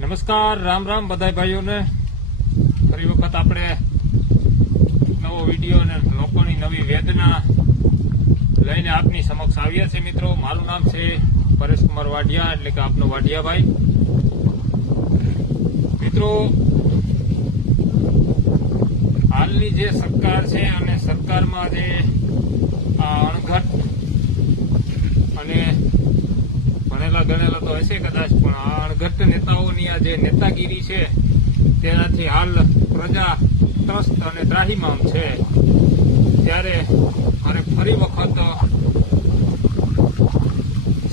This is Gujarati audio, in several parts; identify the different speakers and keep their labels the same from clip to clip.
Speaker 1: નમસ્કાર, રામ રામ બધા ભાઈઓને. ફરી વખત આપણે નવો વીડિયો અને લોકોની નવી વેદના લઈને આપની સમક્ષ આવ્યા છે મિત્રો. મારું નામ છે પરેશકુમાર વાડિયા એટલે કે આપનો વાડિયાભાઈ મિત્રો, હાલની જે સરકાર છે અને સરકારમાં જે આ અણઘટ અને ગણેલા તો હશે કદાચ, પણ આ અણઘટ નેતાઓની આ જે નેતાગીરી છે, તેનાથી હાલ પ્રજા ત્રસ્ત અને ત્રાહીમામ છે. ત્યારે મારે ફરી વખત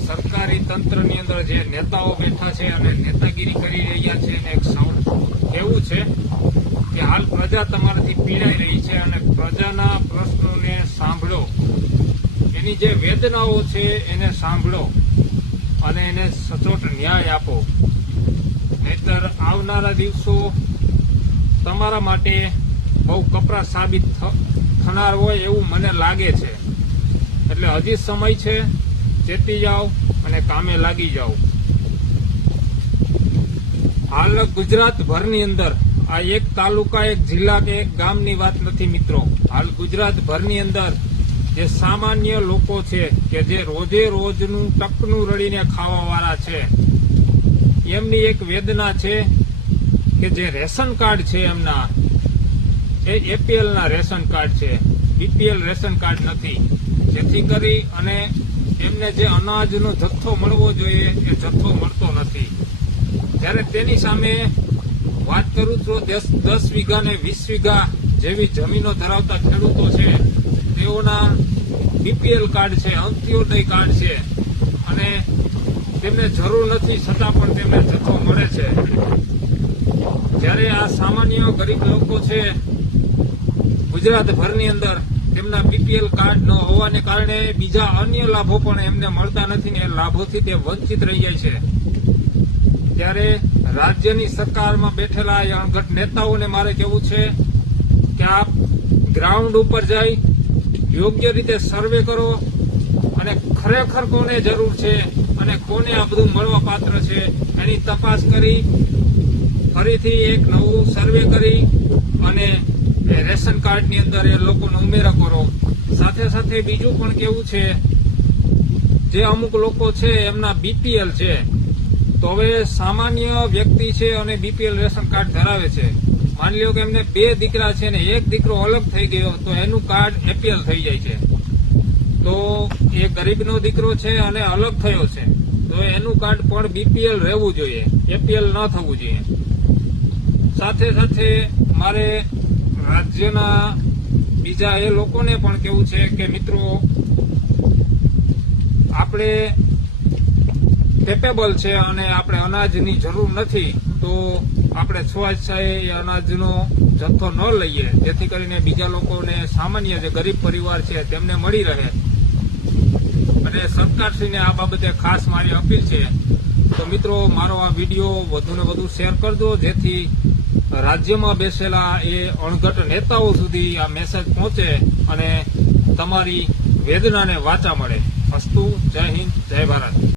Speaker 1: સરકારી તંત્રની અંદર જે નેતાઓ બેઠા છે અને નેતાગીરી કરી રહ્યા છે, એને એક એવું છે કે હાલ પ્રજા તમારાથી પીડાઈ રહી છે અને પ્રજાના પ્રશ્નોને સાંભળો. એની જે વેદનાઓ છે એને સાંભળો. અને એને સચોટ ન્યાય આપો. નહીતર આવનારા દિવસો તમારા માટે બહુ કપરા સાબિત થનાર હોય એવું મને લાગે છે. એટલે હજી સમય છે ચેતી જાઓ અને કામે લાગી જાઓ. હાલ ગુજરાત ભરની અંદર, આ એક તાલુકા, એક જિલ્લા કે એક ગામની વાત નથી મિત્રો. હાલ ગુજરાત ભરની અંદર જે સામાન્ય લોકો છે, કે જે રોજે રોજનું ટકનું રડીને ખાવા વાળા છે. એમની એક વેદના છે કે જે રેશન કાર્ડ છે એમના. એ એપીએલના રેશન કાર્ડ છે. બીપીએલ રેશન કાર્ડ નથી. જેથી કરી અને એમને જે અનાજનો જથ્થો મળવો જોઈએ, એ જથ્થો મળતો નથી. ત્યારે તેની સામે વાત કરું તો દસ વીઘા ને વીસ વીઘા જેવી જમીનો ધરાવતા ખેડૂતો છે, તેઓના બીપીએલ કાર્ડ છે, અંત્યોદય કાર્ડ છે, અને તેમને જરૂર નથી, છતાં પણ તેમને જથ્થો મળે છે. જ્યારે આ સામાન્ય ગરીબ લોકો છે, ગુજરાતભરની અંદર તેમના બીપીએલ કાર્ડ ન હોવાને કારણે બીજા અન્ય લાભો પણ એમને મળતા નથી એ લાભોથી તે વંચિત રહી જાય છે. ત્યારે રાજ્યની સરકારમાં બેઠેલા અણઘટ નેતાઓને મારે કેવું છે કે આપ ગ્રાઉન્ડ ઉપર જઈ યોગ્ય રીતે સર્વે કરો અને ખરેખર કોને જરૂર છે અને કોને આ બધું મળવા પાત્ર છે એની તપાસ કરી, ફરીથી એક નવું સર્વે કરી અને રેશન કાર્ડની અંદર એ લોકોનો ઉમેરો કરો. સાથે સાથે બીજું પણ કેવું છે, જે અમુક લોકો છે એમના બીપીએલ છે. તો હવે સામાન્ય વ્યક્તિ છે અને બીપીએલ રેશન કાર્ડ ધરાવે છે. માની લ્યો કે એમને બે દીકરા છે ને એક દીકરો અલગ થઈ ગયો, તો એનું કાર્ડ એપીએલ થઈ જાય છે. તો એ ગરીબનો દીકરો છે અને અલગ થયો છે. તો એનું કાર્ડ પણ બીપીએલ રહેવું જોઈએ એપીએલ ન થવું જોઈએ. સાથે સાથે મારે રાજ્યના બીજા એ લોકોને પણ કેવું છે કે મિત્રો, આપણે કેપેબલ છે અને આપણે અનાજની જરૂર નથી, તો આપણે સ્વચ્છાએ અનાજનો જથ્થો ન લઈએ, જેથી કરીને બીજા લોકોને સામાન્ય જે ગરીબ પરિવાર છે તેમને મળી રહે. અને સરકારશ્રીને આ બાબતે ખાસ મારી અપીલ છે. તો મિત્રો, મારો આ વીડિયો વધુને વધુ શેર કરજો, જેથી રાજ્યમાં બેસેલા એ અણઘટ નેતાઓ સુધી આ મેસેજ પહોંચે અને તમારી વેદનાને વાચા મળે. અસ્તુ, જય હિન્દ, જય ભારત.